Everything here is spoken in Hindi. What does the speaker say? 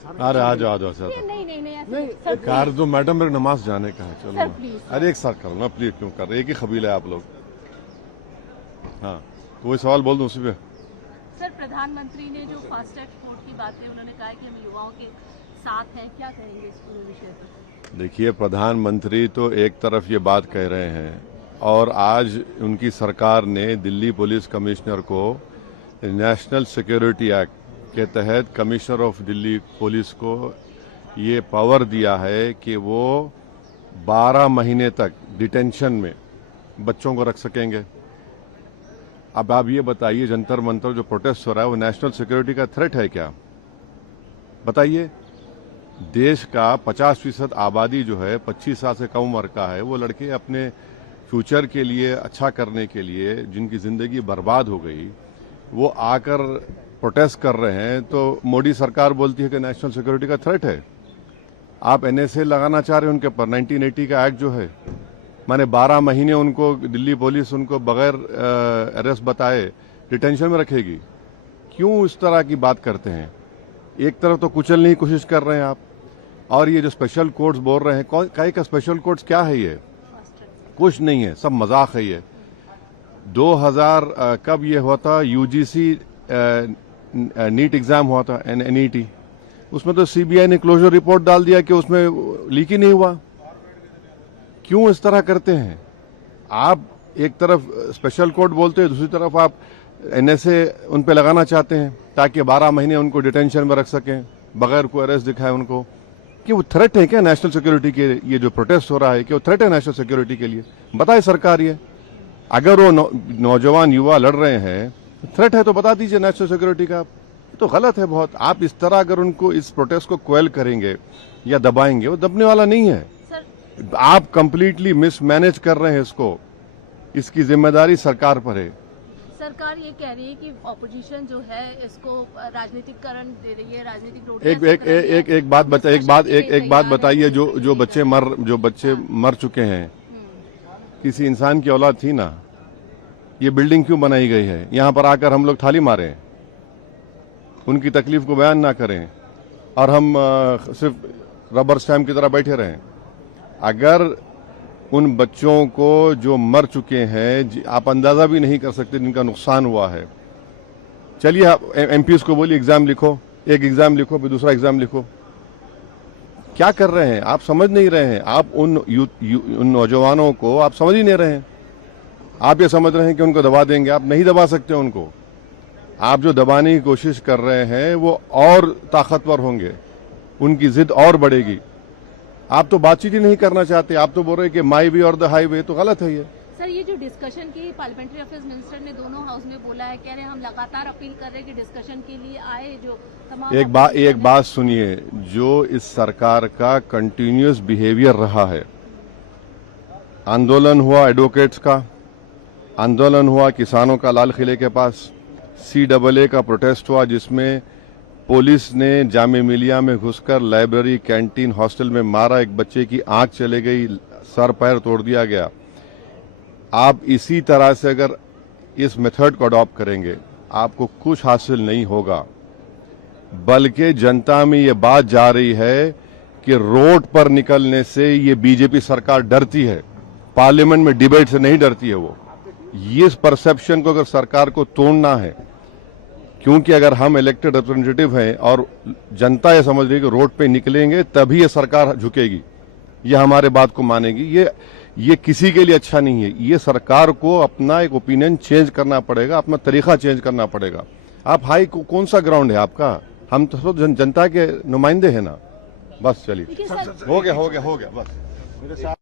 अरे आ जाओ सर। नहीं कार दो मैडम, मेरे नमाज जाने का है। सर, चलो प्लीज। अरे एक साथ करो ना प्लीज, क्यों कर रहे, एक ही कबीला है आप लोग। हाँ कोई सवाल बोल दो उसी पे। सर, प्रधानमंत्री ने जो फास्ट ट्रैक कोर्ट की बात है, उन्होंने कहा कि हम युवाओं के साथ हैं, क्या कहेंगे इस पूरे विषय पर? देखिए, प्रधानमंत्री तो एक तरफ ये बात कह रहे हैं और आज उनकी सरकार ने दिल्ली पुलिस कमिश्नर को नेशनल सिक्योरिटी एक्ट के तहत कमिश्नर ऑफ दिल्ली पुलिस को ये पावर दिया है कि वो 12 महीने तक डिटेंशन में बच्चों को रख सकेंगे। अब आप ये बताइए, जंतर मंतर जो प्रोटेस्ट हो रहा है वो नेशनल सिक्योरिटी का थ्रेट है क्या? बताइए। देश का 50% आबादी जो है 25 साल से कम उम्र का है, वो लड़के अपने फ्यूचर के लिए अच्छा करने के लिए जिनकी जिंदगी बर्बाद हो गई, वो आकर प्रोटेस्ट कर रहे हैं, तो मोदी सरकार बोलती है कि नेशनल सिक्योरिटी का थ्रेट है। आप एनएसए लगाना चाह रहे हैं उनके ऊपर, 1980 का एक्ट जो है, माने 12 महीने उनको दिल्ली पुलिस उनको बगैर अरेस्ट बताए डिटेंशन में रखेगी। क्यों इस तरह की बात करते हैं? एक तरफ तो कुचलने की कोशिश कर रहे हैं आप, और ये जो स्पेशल कोर्ट्स बोल रहे हैं, काहे का स्पेशल कोर्ट्स क्या है? ये कुछ नहीं है, सब मजाक है ये। 2000 कब ये हुआ था, यूजीसी नीट एग्जाम हुआ था, एनईटी, उसमें तो सीबीआई ने क्लोजर रिपोर्ट डाल दिया कि उसमें लीक ही नहीं हुआ। क्यों इस तरह करते हैं आप? एक तरफ स्पेशल कोर्ट बोलते हैं, दूसरी तरफ आप एनएसए उन पे लगाना चाहते हैं ताकि 12 महीने उनको डिटेंशन में रख सकें बगैर कोई अरेस्ट दिखाए उनको। कि वो थ्रेट है क्या नेशनल सिक्योरिटी के? ये जो प्रोटेस्ट हो रहा है कि वो थ्रेट है नेशनल सिक्योरिटी के लिए? बताए सरकार ये। अगर वो नौजवान युवा लड़ रहे हैं, थ्रेट है तो बता दीजिए नेशनल सिक्योरिटी का। तो गलत है बहुत। आप इस तरह अगर उनको इस प्रोटेस्ट को क्वेल करेंगे या दबाएंगे, वो दबने वाला नहीं है। आप कंप्लीटली मिसमैनेज कर रहे हैं इसको, इसकी जिम्मेदारी सरकार पर है। सरकार ये कह रही है कि ऑपोजिशन जो है इसको राजनीतिकरण दे रही है, राजनीतिक एक बात बताइए, जो बच्चे मर चुके हैं, किसी इंसान की औलाद थी ना, ये बिल्डिंग क्यों बनाई गई है? यहां पर आकर हम लोग थाली मारें, उनकी तकलीफ को बयान ना करें और हम सिर्फ रबर स्टैम्प की तरह बैठे रहें। अगर उन बच्चों को जो मर चुके हैं, आप अंदाजा भी नहीं कर सकते जिनका नुकसान हुआ है। चलिए आप एमपीज को बोलिए एग्जाम लिखो, एक एग्जाम लिखो फिर दूसरा एग्जाम लिखो। क्या कर रहे हैं आप? समझ नहीं रहे हैं आप। उन नौजवानों को आप समझ ही नहीं रहे हैं। आप ये समझ रहे हैं कि उनको दबा देंगे। आप नहीं दबा सकते उनको। आप जो दबाने की कोशिश कर रहे हैं वो और ताकतवर होंगे, उनकी जिद और बढ़ेगी। आप तो बातचीत ही नहीं करना चाहते। आप तो बोल रहे हैं कि माई वे और द हाईवे, तो गलत है ये। सर, ये जो डिस्कशन की पार्लियामेंट्री अफेयर्स मिनिस्टर ने दोनों हाउस में बोला है, कह रहे हैं हम लगातार अपील कर रहे हैं कि डिस्कशन के लिए आए जो तमाम। एक बात सुनिए, जो इस सरकार का कंटिन्यूअस बिहेवियर रहा है, आंदोलन हुआ एडवोकेट्स का, आंदोलन हुआ किसानों का लाल किले के पास, CAA का प्रोटेस्ट हुआ जिसमें पुलिस ने जामे मिलिया में घुसकर लाइब्रेरी, कैंटीन, हॉस्टल में मारा, एक बच्चे की आंख चले गई, सर पैर तोड़ दिया गया। आप इसी तरह से अगर इस मेथड को अडॉप्ट करेंगे, आपको कुछ हासिल नहीं होगा। बल्कि जनता में ये बात जा रही है कि रोड पर निकलने से ये बीजेपी सरकार डरती है, पार्लियामेंट में डिबेट से नहीं डरती है वो। ये परसेप्शन को अगर सरकार को तोड़ना है, क्योंकि अगर हम इलेक्टेड रिप्रेजेंटेटिव हैं और जनता ये समझ रही है कि रोड पे निकलेंगे तभी ये सरकार झुकेगी, ये हमारे बात को मानेगी, ये किसी के लिए अच्छा नहीं है। ये सरकार को अपना एक ओपिनियन चेंज करना पड़ेगा, अपना तरीका चेंज करना पड़ेगा। आप कौन सा ग्राउंड है आपका? हम तो जनता के नुमाइंदे हैं ना। बस चलिए, हो गया बस।